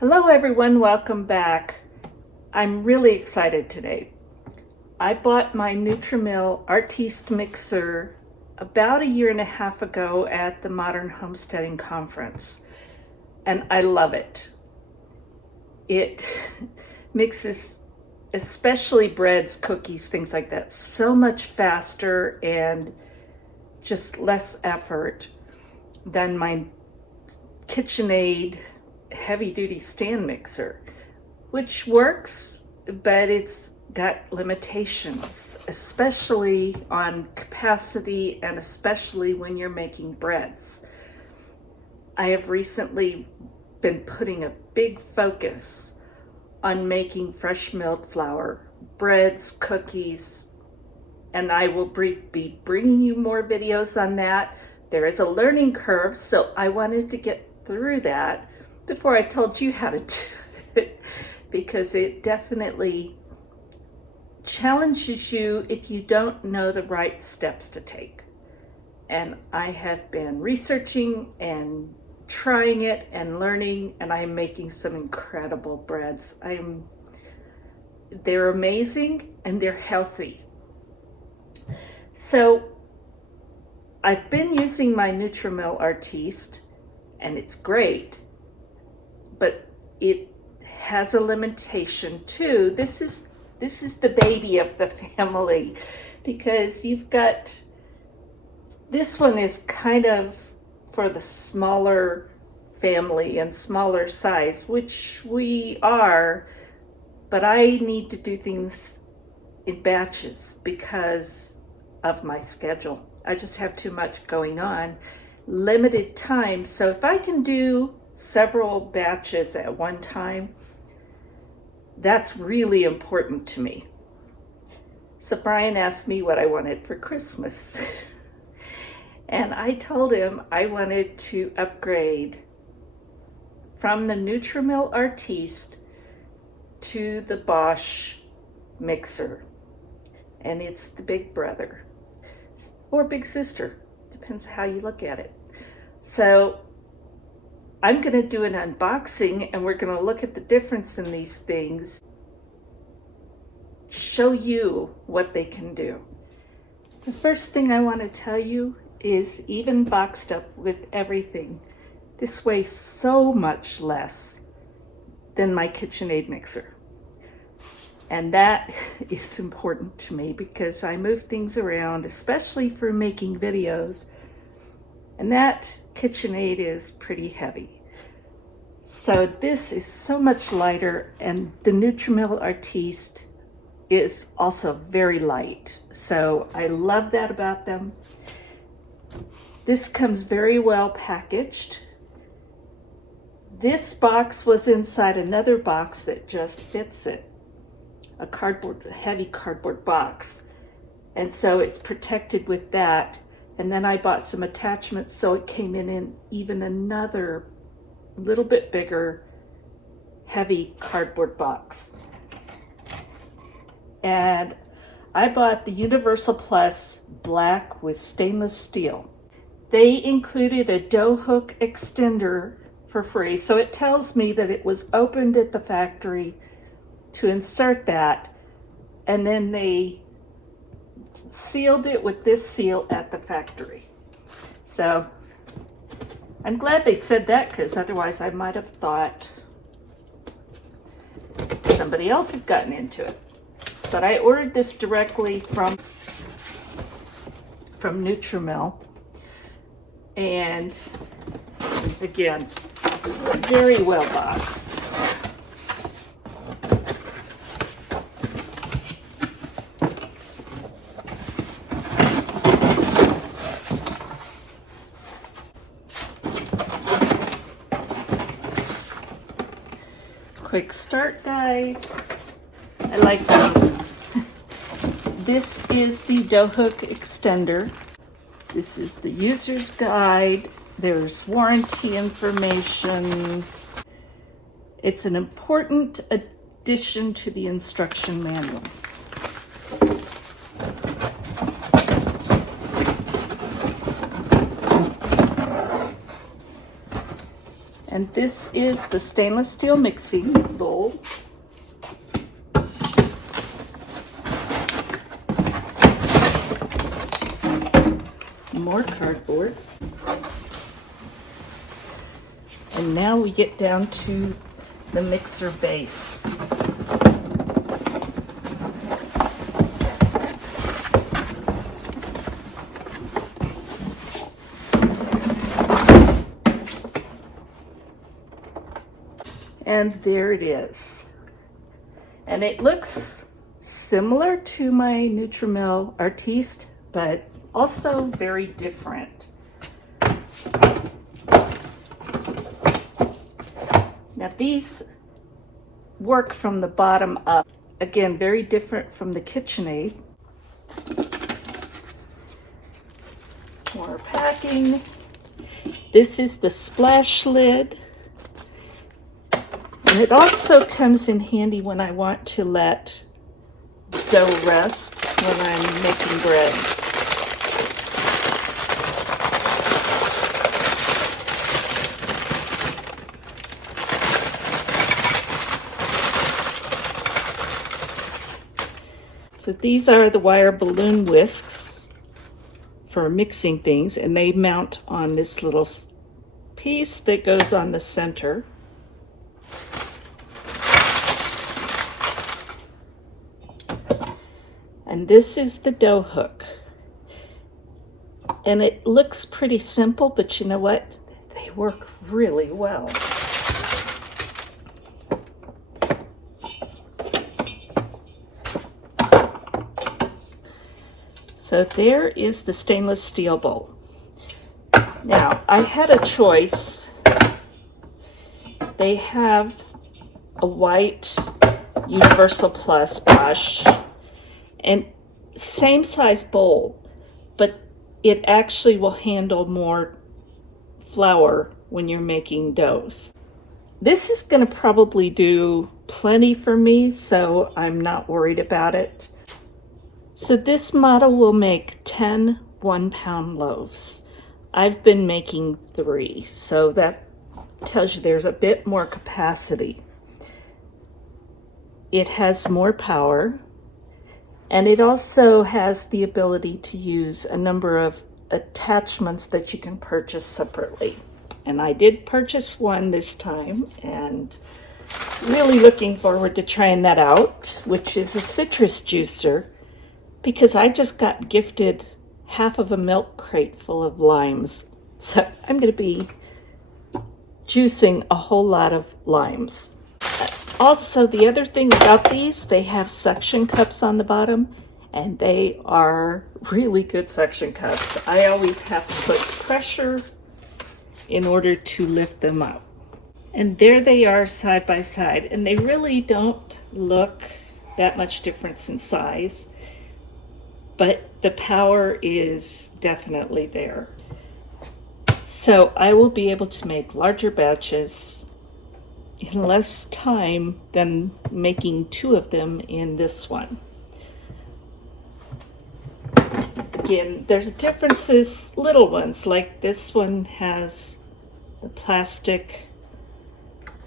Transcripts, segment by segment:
Hello everyone, welcome back. I'm really excited today. I bought my Nutrimill Artiste mixer about a year and a half ago at the Modern Homesteading Conference, and I love it. It mixes especially breads, cookies, things like that, so much faster and just less effort than my KitchenAid heavy-duty stand mixer, which works, but it's got limitations, especially on capacity and especially when you're making breads. I have recently been putting a big focus on making fresh milled flour, breads, cookies, and I will be bringing you more videos on that. There is a learning curve, so I wanted to get through that before I told you how to do it, because it definitely challenges you if you don't know the right steps to take. And I have been researching and trying it and learning, and I'm making some incredible breads. They're amazing and they're healthy. So I've been using my Nutrimill Artiste and it's great, but it has a limitation too. This is the baby of the family, because you've got, this one is kind of for the smaller family and smaller size, which we are, but I need to do things in batches because of my schedule. I just have too much going on, limited time. So if I can do several batches at one time, that's really important to me. So Brian asked me what I wanted for Christmas. And I told him I wanted to upgrade from the Nutrimill Artiste to the Bosch mixer. And it's the big brother or big sister, depends how you look at it. So I'm going to do an unboxing and we're going to look at the difference in these things, show you what they can do. The first thing I want to tell you is, even boxed up with everything, this weighs so much less than my KitchenAid mixer. And that is important to me because I move things around, especially for making videos, and that KitchenAid is pretty heavy. So this is so much lighter, and the Nutrimill Artiste is also very light. So I love that about them. This comes very well packaged. This box was inside another box that just fits it, a heavy cardboard box. And so it's protected with that. And then I bought some attachments, so it came in even another little bit bigger, heavy cardboard box. And I bought the Universal Plus black with stainless steel. They included a dough hook extender for free, so it tells me that it was opened at the factory to insert that, and then they sealed it with this seal at the factory. So I'm glad they said that, because otherwise I might have thought somebody else had gotten into it. But I ordered this directly from Nutrimill, and again, very well boxed. Quick start guide. I like these. This is the dough hook extender. This is the user's guide. There's warranty information. It's an important addition to the instruction manual. And this is the stainless steel mixing bowl. More cardboard. And now we get down to the mixer base. And there it is. And it looks similar to my Nutrimill Artiste, but also very different. Now these work from the bottom up. Again, very different from the KitchenAid. More packing. This is the splash lid. And it also comes in handy when I want to let dough rest when I'm making bread. So these are the wire balloon whisks for mixing things, and they mount on this little piece that goes on the center. And this is the dough hook. And it looks pretty simple, but you know what? They work really well. So there is the stainless steel bowl. Now, I had a choice. They have a white Universal Plus Bosch, and same size bowl, but it actually will handle more flour when you're making doughs. This is going to probably do plenty for me, so I'm not worried about it. So this model will make 10 1-pound loaves. I've been making 3, so that tells you there's a bit more capacity. It has more power. And it also has the ability to use a number of attachments that you can purchase separately. And I did purchase one this time, and really looking forward to trying that out, which is a citrus juicer, because I just got gifted half of a milk crate full of limes. So I'm going to be juicing a whole lot of limes. Also, the other thing about these, they have suction cups on the bottom, and they are really good suction cups. I always have to put pressure in order to lift them up. And there they are side by side, and they really don't look that much difference in size, but the power is definitely there. So I will be able to make larger batches in less time than making 2 of them in this one. Again, there's differences, little ones, like this one has the plastic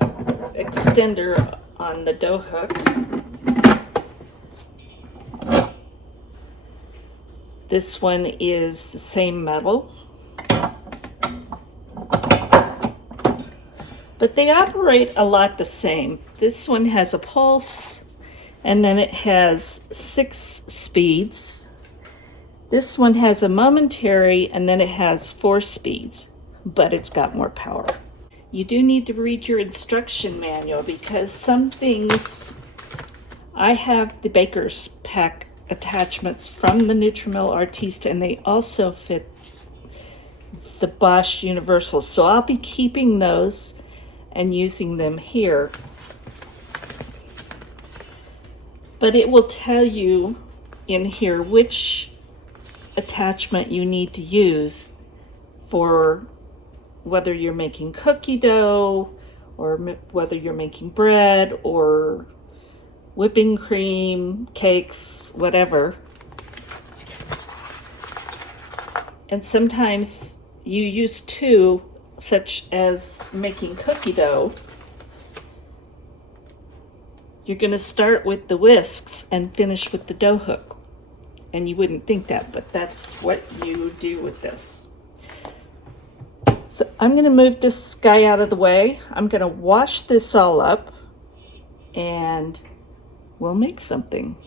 extender on the dough hook. This one is the same metal. But they operate a lot the same. This one has a pulse, and then it has 6 speeds. This one has a momentary, and then it has 4 speeds, but it's got more power. You do need to read your instruction manual, because some things, I have the baker's pack attachments from the Nutrimill Artiste, and they also fit the Bosch Universal. So I'll be keeping those and using them here. But it will tell you in here which attachment you need to use for whether you're making cookie dough, or whether you're making bread or whipping cream, cakes, whatever. And sometimes you use 2 such as making cookie dough, you're going to start with the whisks and finish with the dough hook. And you wouldn't think that, but that's what you do with this. So I'm going to move this guy out of the way. I'm going to wash this all up and we'll make something.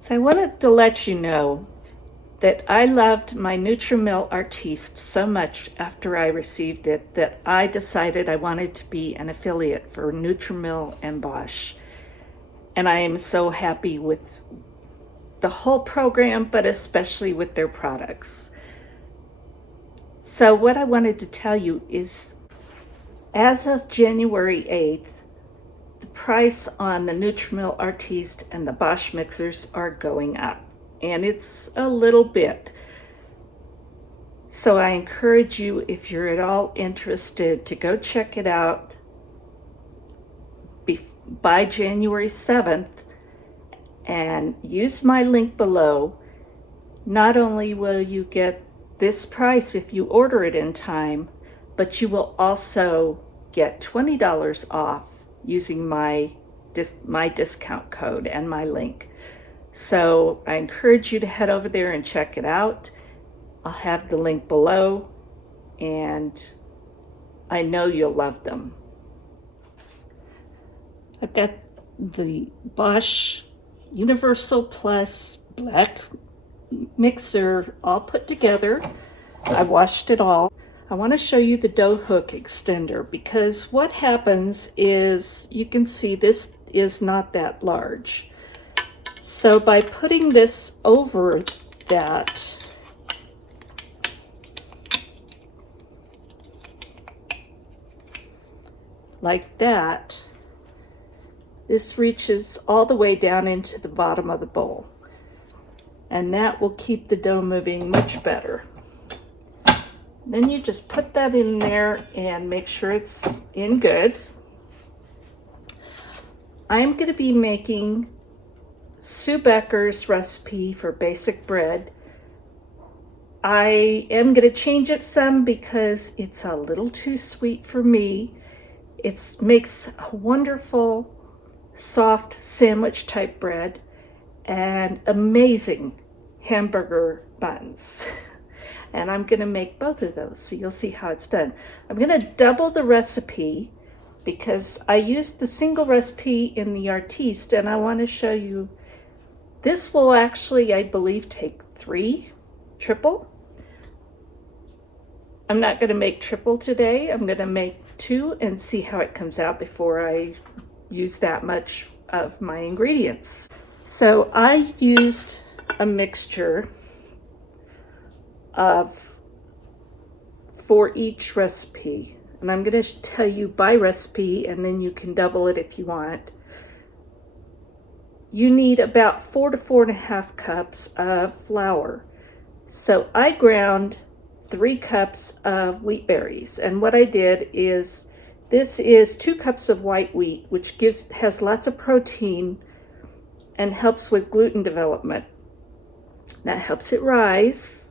So I wanted to let you know that I loved my Nutrimill Artiste so much after I received it that I decided I wanted to be an affiliate for Nutrimill and Bosch. And I am so happy with the whole program, but especially with their products. So what I wanted to tell you is, as of January 8th, the price on the Nutrimill Artiste and the Bosch mixers are going up, and it's a little bit. So I encourage you, if you're at all interested, to go check it out by January 7th and use my link below. Not only will you get this price if you order it in time, but you will also get $20 off using my discount code and my link. So I encourage you to head over there and check it out. I'll have the link below, and I know you'll love them. I've got the Bosch Universal Plus Black Mixer all put together. I washed it all. I want to show you the dough hook extender, because what happens is, you can see this is not that large. So by putting this over that, like that, this reaches all the way down into the bottom of the bowl. And that will keep the dough moving much better. Then you just put that in there and make sure it's in good. I'm going to be making Sue Becker's recipe for basic bread. I am going to change it some because it's a little too sweet for me. It makes a wonderful soft sandwich type bread and amazing hamburger buns. And I'm going to make both of those, so you'll see how it's done. I'm going to double the recipe because I used the single recipe in the Artiste, and I want to show you, this will actually, I believe, take 3 triple. I'm not going to make triple today. I'm going to make 2 and see how it comes out before I use that much of my ingredients. So I used a mixture for each recipe, and I'm going to tell you by recipe, and then you can double it if you want. You need about 4 to 4.5 cups of flour. So I ground 3 cups of wheat berries, and what I did is, this is 2 cups of white wheat, which has lots of protein and helps with gluten development. That helps it rise.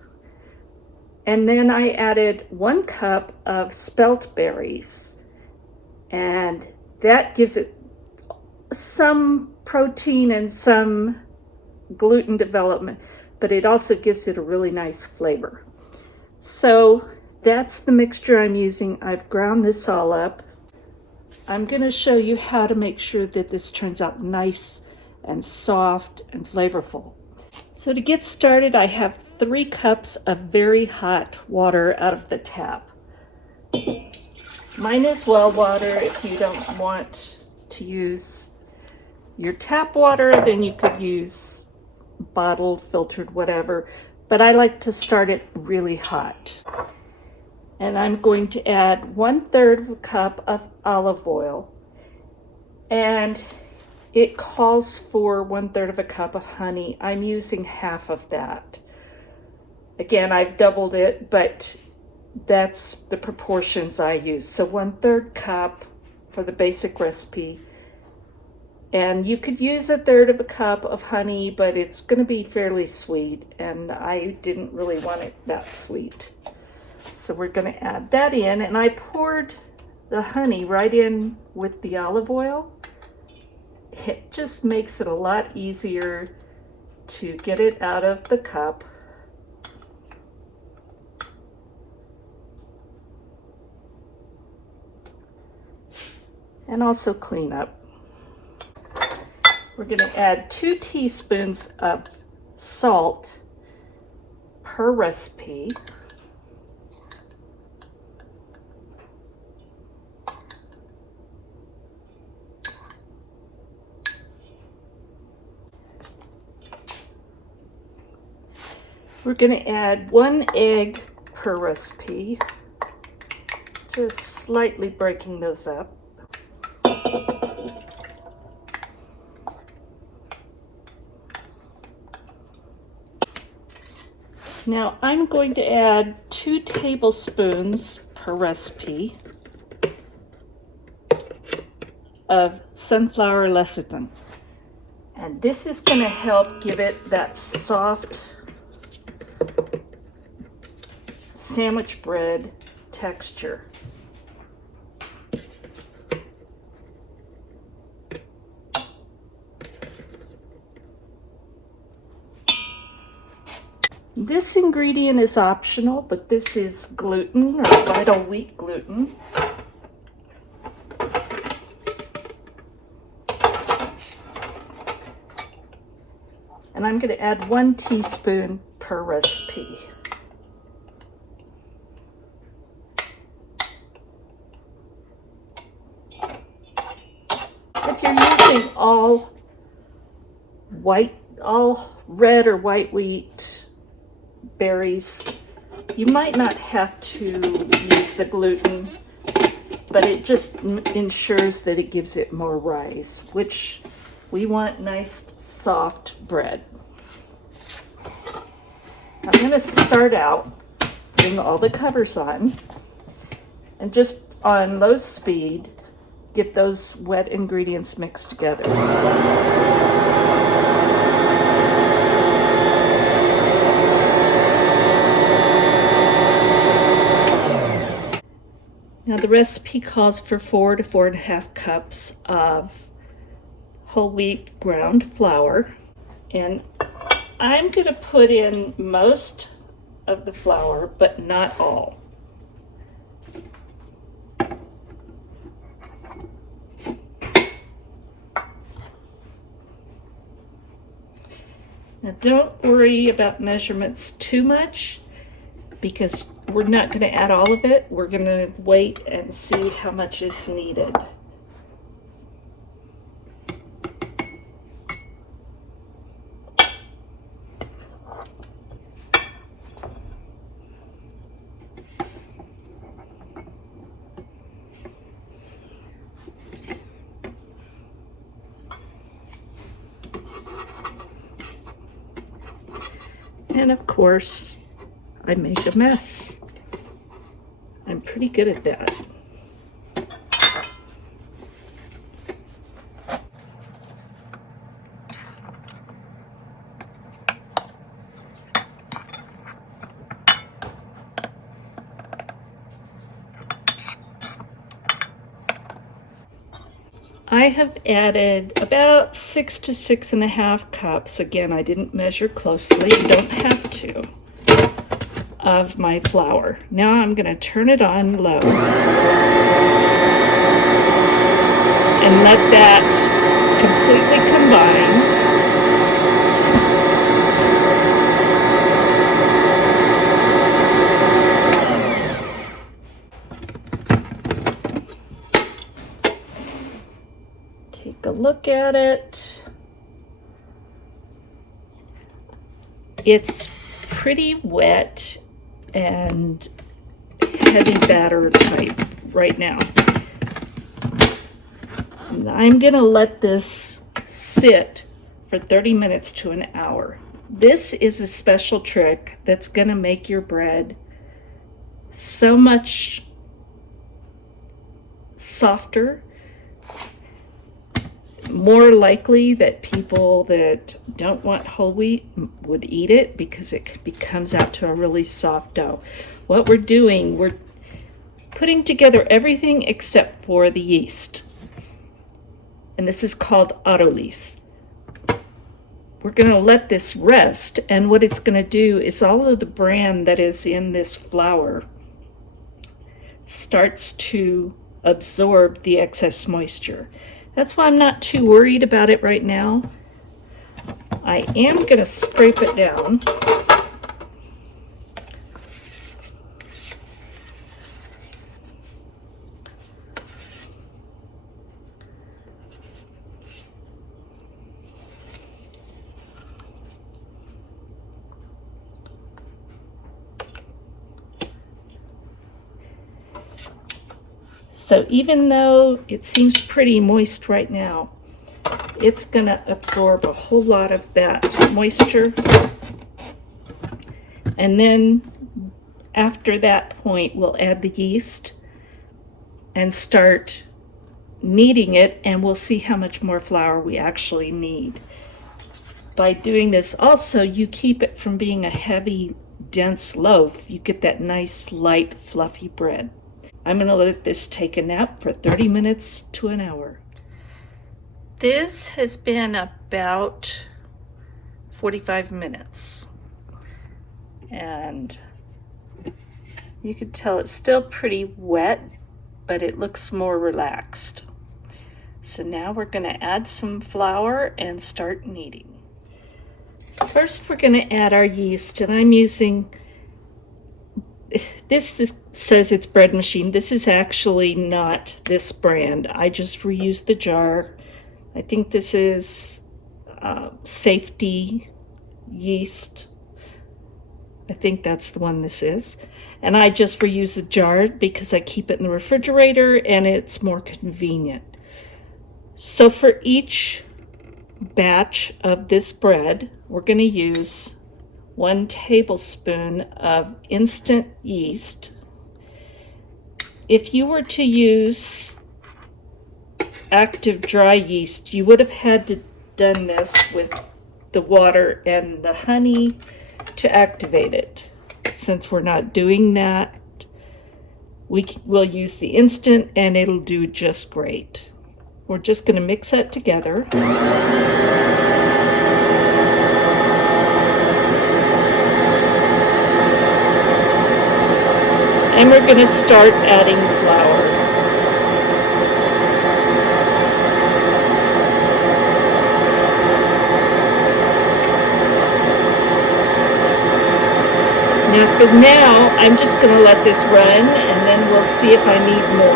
And then I added 1 cup of spelt berries, and that gives it some protein and some gluten development, but it also gives it a really nice flavor. So that's the mixture I'm using. I've ground this all up. I'm going to show you how to make sure that this turns out nice and soft and flavorful. So to get started, I have 3 cups of very hot water out of the tap. Mine is well water. If you don't want to use your tap water, then you could use bottled, filtered, whatever. But I like to start it really hot. And I'm going to add 1/3 of a cup of olive oil. And it calls for 1/3 of a cup of honey. I'm using half of that. Again, I've doubled it, but that's the proportions I use. So 1/3 cup for the basic recipe. And you could use 1/3 of a cup of honey, but it's going to be fairly sweet, and I didn't really want it that sweet. So we're going to add that in, and I poured the honey right in with the olive oil. It just makes it a lot easier to get it out of the cup. And also clean up. We're going to add 2 teaspoons of salt per recipe. We're going to add 1 egg per recipe, just slightly breaking those up. Now I'm going to add 2 tablespoons per recipe of sunflower lecithin. And this is going to help give it that soft sandwich bread texture. This ingredient is optional, but this is gluten, or vital wheat gluten. And I'm going to add 1 teaspoon per recipe. If you're using all red or white wheat berries, you might not have to use the gluten, but it just ensures that it gives it more rise, which we want nice soft bread. I'm going to start out putting all the covers on and just on low speed get those wet ingredients mixed together. Now the recipe calls for 4 to 4.5 cups of whole wheat ground flour, and I'm going to put in most of the flour, but not all. Now don't worry about measurements too much, because we're not going to add all of it. We're going to wait and see how much is needed. And of course, I make a mess. I'm pretty good at that. I have added about 6 to 6.5 cups. Again, I didn't measure closely. You don't have to. Of my flour. Now I'm going to turn it on low and let that completely combine. Take a look at it. It's pretty wet and heavy batter type right now. And I'm going to let this sit for 30 minutes to an hour. This is a special trick that's going to make your bread so much softer more likely that people that don't want whole wheat would eat it because it comes out to a really soft dough. What we're doing, we're putting together everything except for the yeast. And this is called autolyse. We're going to let this rest, and what it's going to do is all of the bran that is in this flour starts to absorb the excess moisture. That's why I'm not too worried about it right now. I am going to scrape it down. So even though it seems pretty moist right now, it's going to absorb a whole lot of that moisture. And then after that point, we'll add the yeast and start kneading it, and we'll see how much more flour we actually need. By doing this also, you keep it from being a heavy, dense loaf. You get that nice, light, fluffy bread. I'm going to let this take a nap for 30 minutes to an hour. This has been about 45 minutes. And you can tell it's still pretty wet, but it looks more relaxed. So now we're going to add some flour and start kneading. First, we're going to add our yeast, and I'm using, says it's bread machine. This is actually not this brand. I just reused the jar. I think this is safety yeast. I think that's the one this is. And I just reuse the jar because I keep it in the refrigerator and it's more convenient. So for each batch of this bread, we're going to use 1 tablespoon of instant yeast. If you were to use active dry yeast, you would have had to done this with the water and the honey to activate it. Since we're not doing that, we'll use the instant and it'll do just great. We're just going to mix that together. And we're going to start adding flour. Now, I'm just going to let this run, and then we'll see if I need more.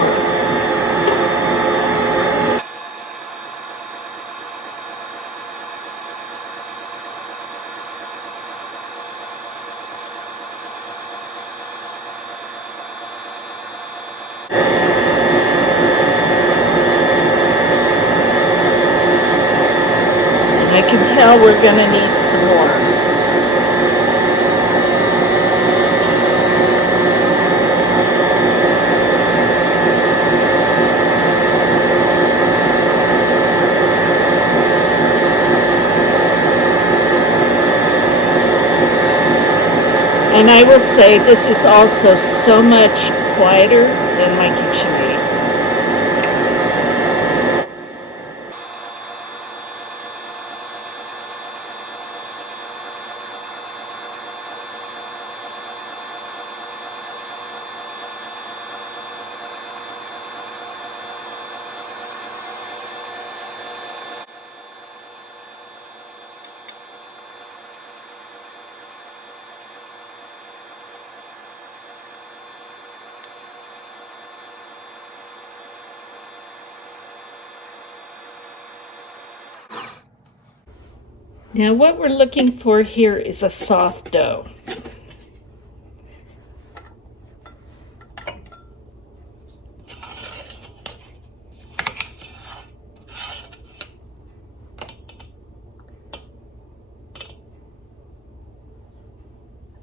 And I can tell we're going to need some more. And I will say this is also so much quieter than my KitchenAid. Now what we're looking for here is a soft dough.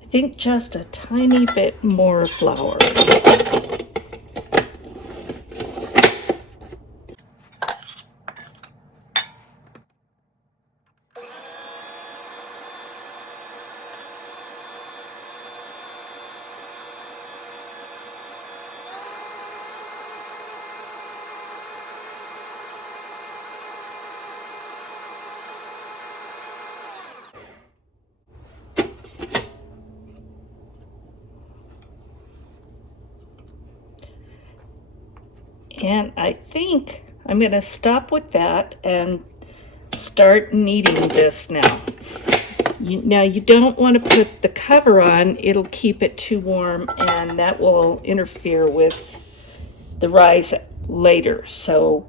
I think just a tiny bit more flour. I think I'm going to stop with that and start kneading this now. Now you don't want to put the cover on, it'll keep it too warm and that will interfere with the rise later. So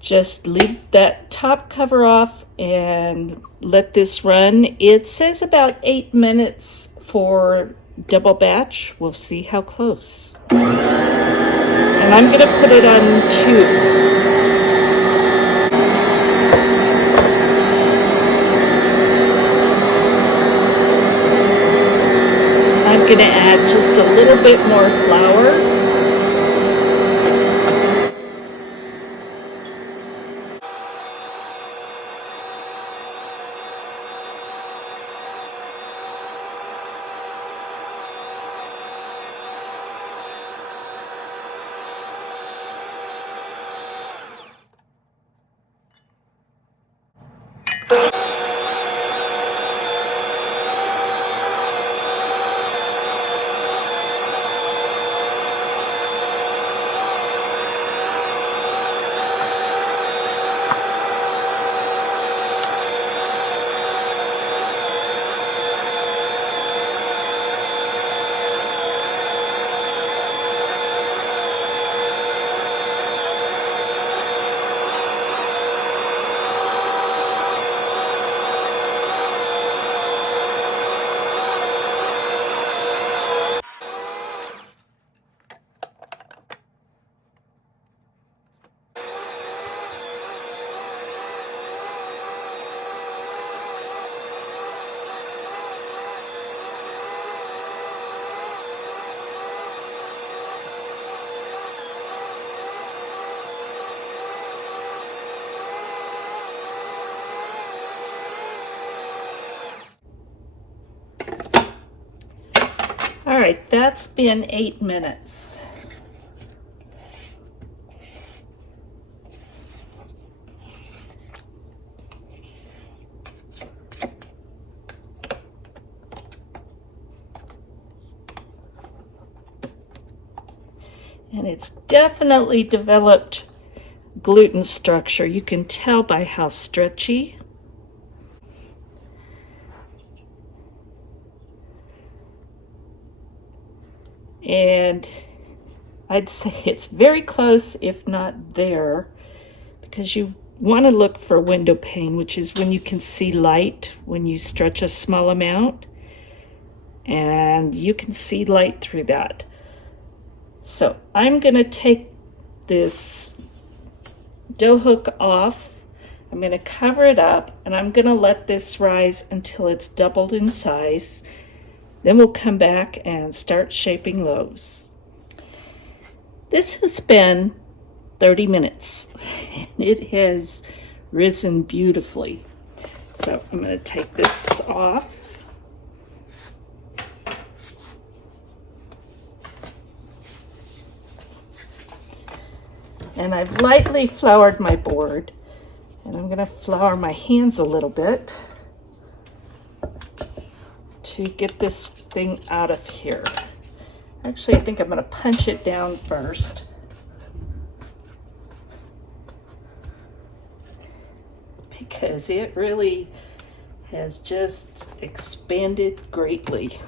just leave that top cover off and let this run. It says about 8 minutes for double batch. We'll see how close. And I'm going to put it on 2. I'm going to add just a little bit more flour. All right, that's been 8 minutes. And it's definitely developed gluten structure. You can tell by how stretchy. And I'd say it's very close, if not there, because you want to look for window pane, which is when you can see light when you stretch a small amount, and you can see light through that. So I'm going to take this dough hook off. I'm going to cover it up, and I'm going to let this rise until it's doubled in size. Then we'll come back and start shaping loaves. This has been 30 minutes. It has risen beautifully. So I'm going to take this off. And I've lightly floured my board. And I'm going to flour my hands a little bit to get this thing out of here. Actually, I think I'm going to punch it down first. Because it really has just expanded greatly.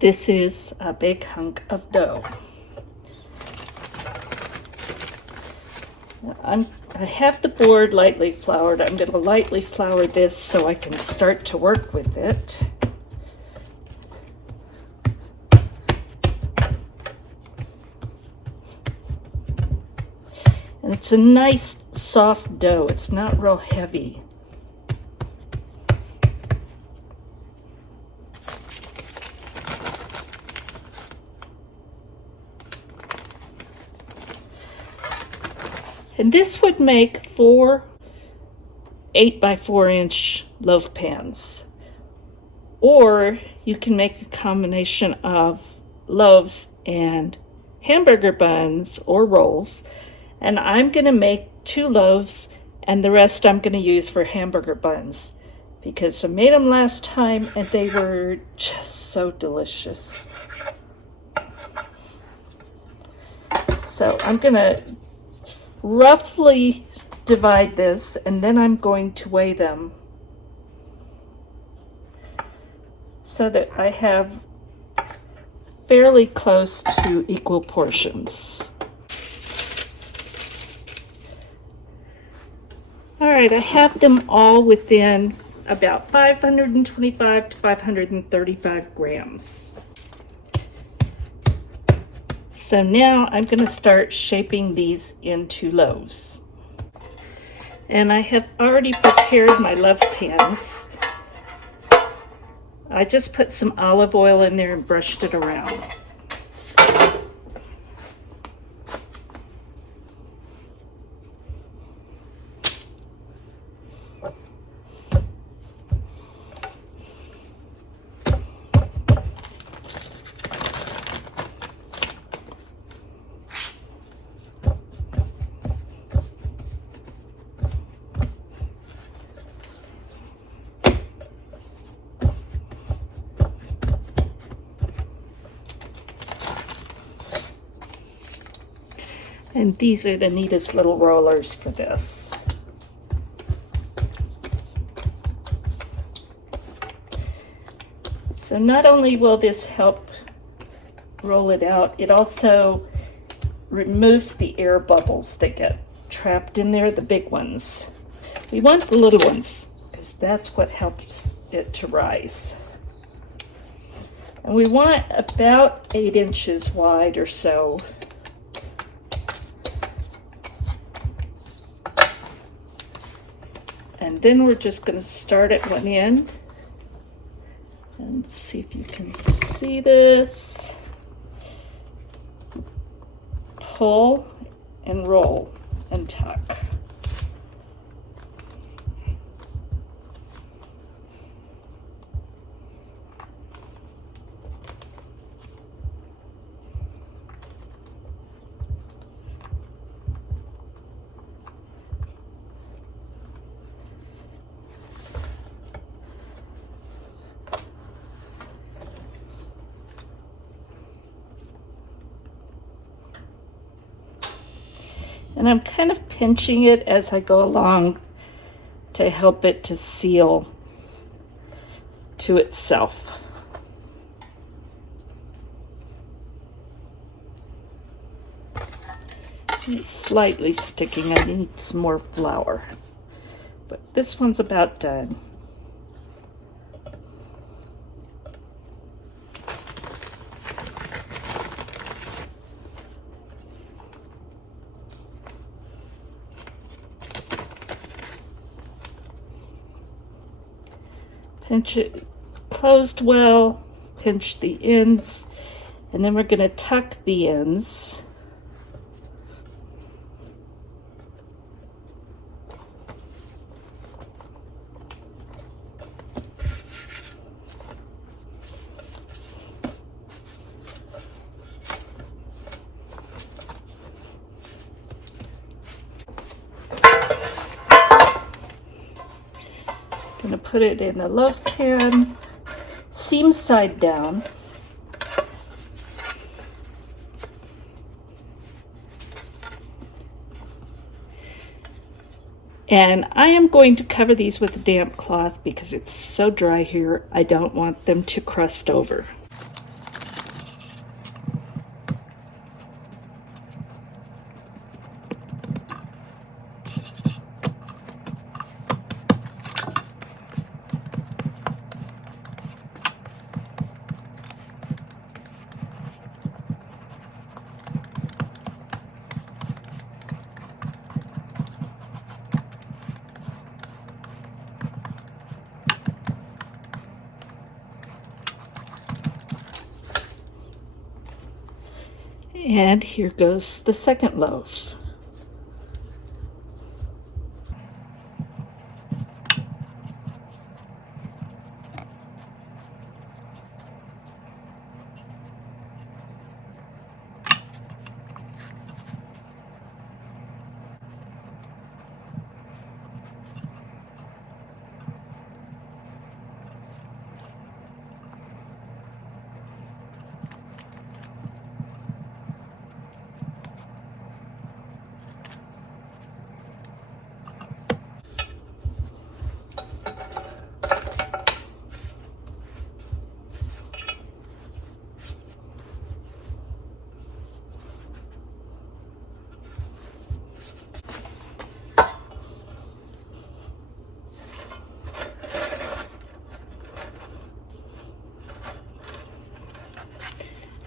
This is a big hunk of dough. I have the board lightly floured. I'm going to lightly flour this so I can start to work with it. And it's a nice soft dough. It's not real heavy. And this would make 4 8x4-inch loaf pans. Or you can make a combination of loaves and hamburger buns or rolls. And I'm going to make 2 loaves, and the rest I'm going to use for hamburger buns, because I made them last time and they were just so delicious. So I'm going to roughly divide this, and then I'm going to weigh them so that I have fairly close to equal portions. All right, I have them all within about 525 to 535 grams. So now I'm going to start shaping these into loaves. And I have already prepared my loaf pans. I just put some olive oil in there and brushed it around. And these are the neatest little rollers for this. So not only will this help roll it out, it also removes the air bubbles that get trapped in there, the big ones. We want the little ones because that's what helps it to rise. And we want about 8 inches wide or so. And then we're just going to start at one end and see if you can see this. Pull and roll and tuck. And I'm kind of pinching it as I go along to help it to seal to itself. It's slightly sticking. I need some more flour. But this one's about done. Pinch it closed well, pinch the ends, and then we're going to tuck the ends. Going to put it in the loaf pan, seam side down. And I am going to cover these with a damp cloth because it's so dry here, I don't want them to crust over. And here goes the second loaf.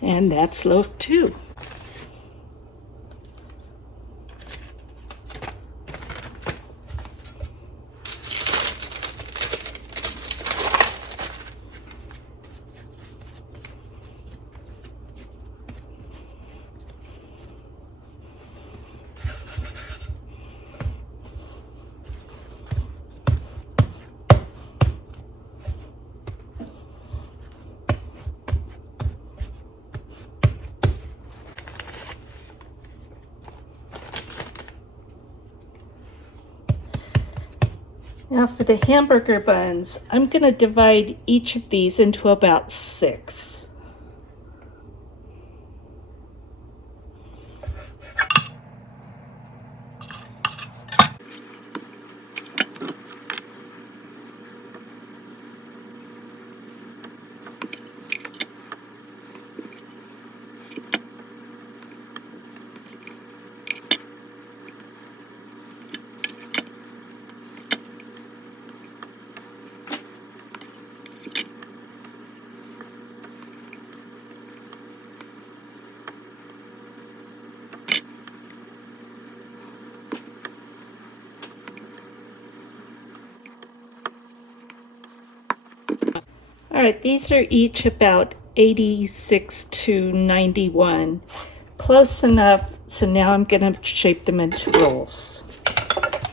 And that's loaf 2. Now for the hamburger buns, I'm going to divide each of these into about 6. All right, these are each about 86 to 91. Close enough, so now I'm going to shape them into rolls.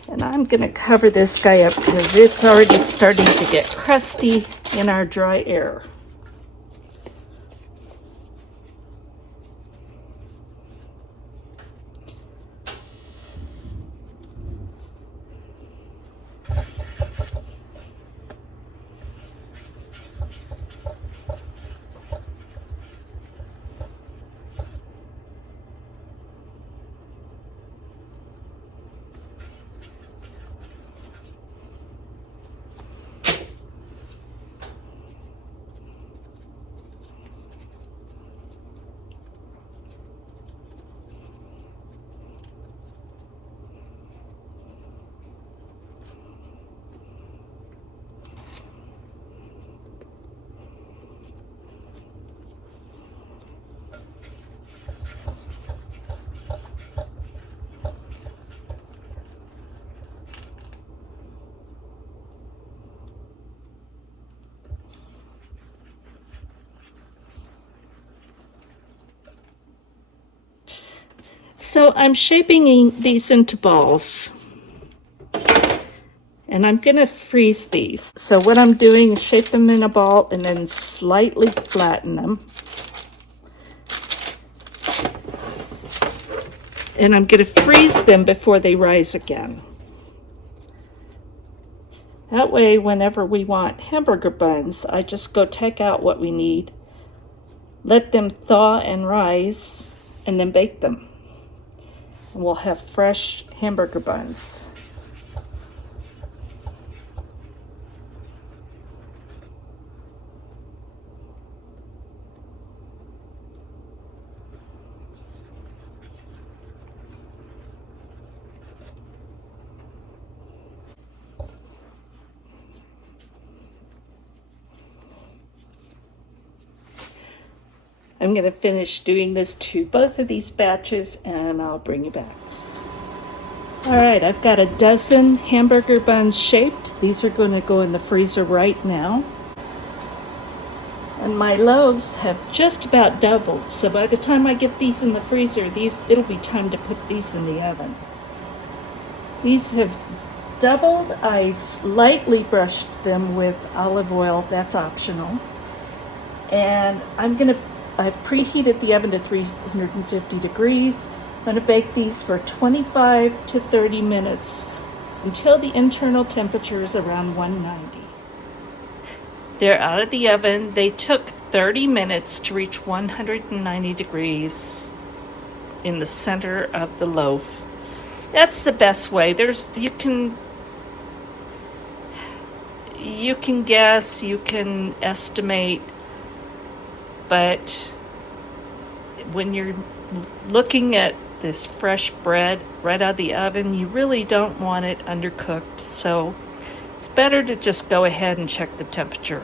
And I'm going to cover this guy up because it's already starting to get crusty in our dry air. So I'm shaping these into balls, and I'm going to freeze these. So what I'm doing is shape them in a ball and then slightly flatten them. And I'm going to freeze them before they rise again. That way, whenever we want hamburger buns, I just go take out what we need, let them thaw and rise, and then bake them. And we'll have fresh hamburger buns. I'm going to finish doing this to both of these batches and I'll bring you back. All right, I've got a dozen hamburger buns shaped. These are going to go in the freezer right now. And my loaves have just about doubled, so by the time I get these in the freezer, it'll be time to put these in the oven. These have doubled. I lightly brushed them with olive oil, that's optional. And I've preheated the oven to 350 degrees. I'm gonna bake these for 25 to 30 minutes until the internal temperature is around 190. They're out of the oven. They took 30 minutes to reach 190 degrees in the center of the loaf. That's the best way. You can guess, you can estimate, but when you're looking at this fresh bread right out of the oven, you really don't want it undercooked, so it's better to just go ahead and check the temperature.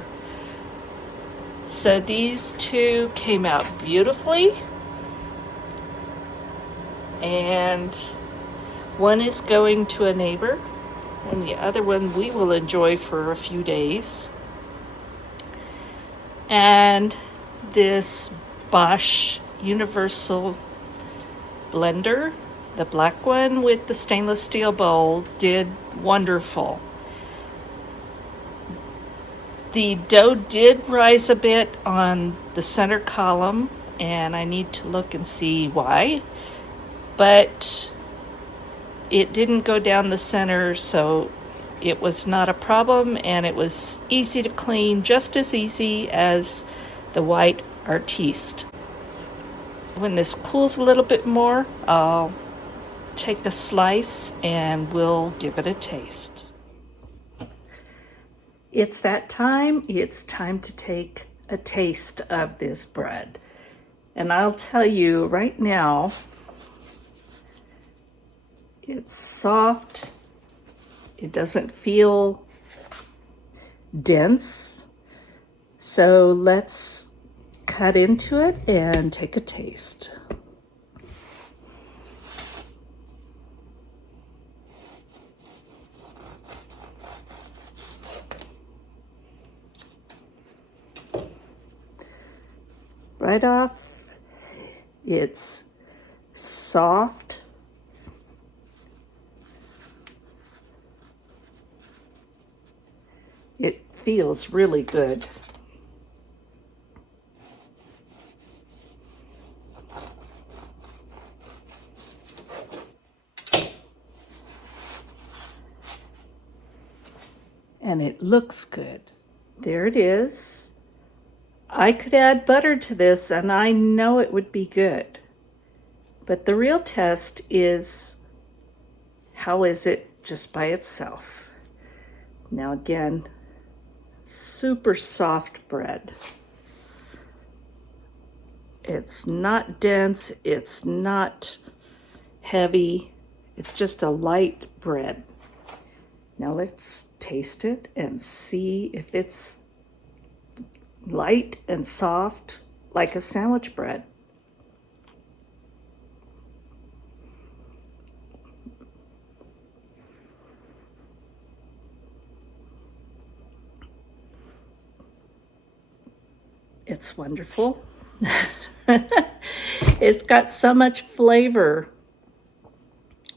So these two came out beautifully, and one is going to a neighbor, and the other one we will enjoy for a few days. And this Bosch Universal blender, the black one with the stainless steel bowl, did wonderful. The dough did rise a bit on the center column, and I need to look and see why, but it didn't go down the center, so it was not a problem, and it was easy to clean, just as easy as the white Artiste. When this cools a little bit more, I'll take a slice and we'll give it a taste. It's that time. It's time to take a taste of this bread. And I'll tell you right now, it's soft. It doesn't feel dense. So let's cut into it and take a taste. Right off, it's soft. It feels really good. And it looks good. There it is. I could add butter to this and I know it would be good. But the real test is, how is it just by itself? Now again, super soft bread. It's not dense, it's not heavy, it's just a light bread. Now let's taste it and see if it's light and soft like a sandwich bread. It's wonderful. It's got so much flavor,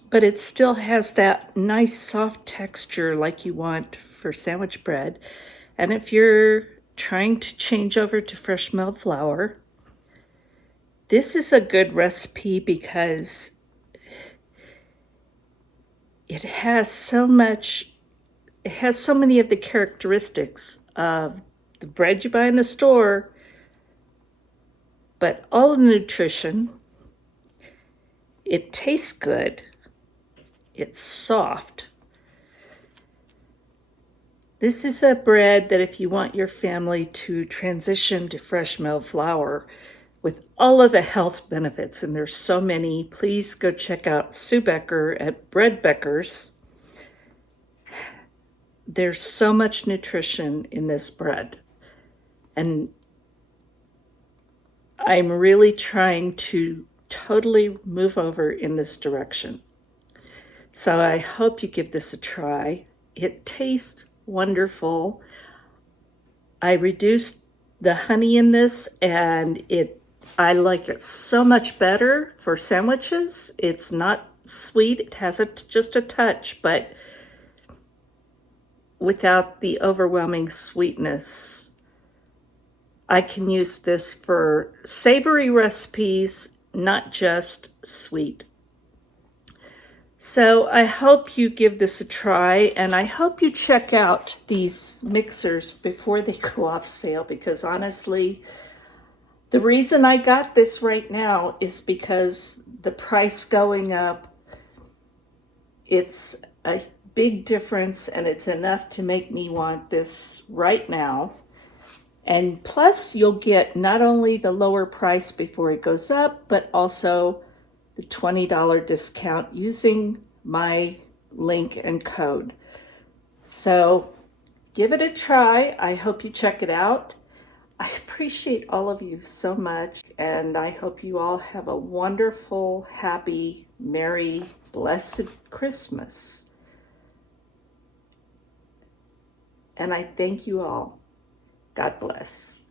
but it still has that nice soft texture like you want for sandwich bread. And if you're trying to change over to fresh milled flour, this is a good recipe because it has so many of the characteristics of the bread you buy in the store, but all the nutrition. It tastes good. It's soft. This is a bread that if you want your family to transition to fresh milled flour with all of the health benefits, and there's so many, please go check out Sue Becker at Bread Becker's. There's so much nutrition in this bread. And I'm really trying to totally move over in this direction. So I hope you give this a try. It tastes wonderful. I reduced the honey in this, and I like it so much better for sandwiches. It's not sweet. It has just a touch, but without the overwhelming sweetness. I can use this for savory recipes, not just sweet. So I hope you give this a try, and I hope you check out these mixers before they go off sale, because honestly, the reason I got this right now is because the price going up, it's a big difference, and it's enough to make me want this right now. And plus, you'll get not only the lower price before it goes up, but also the $20 discount using my link and code. So give it a try. I hope you check it out. I appreciate all of you so much, and I hope you all have a wonderful, happy, merry, blessed Christmas. And I thank you all. God bless.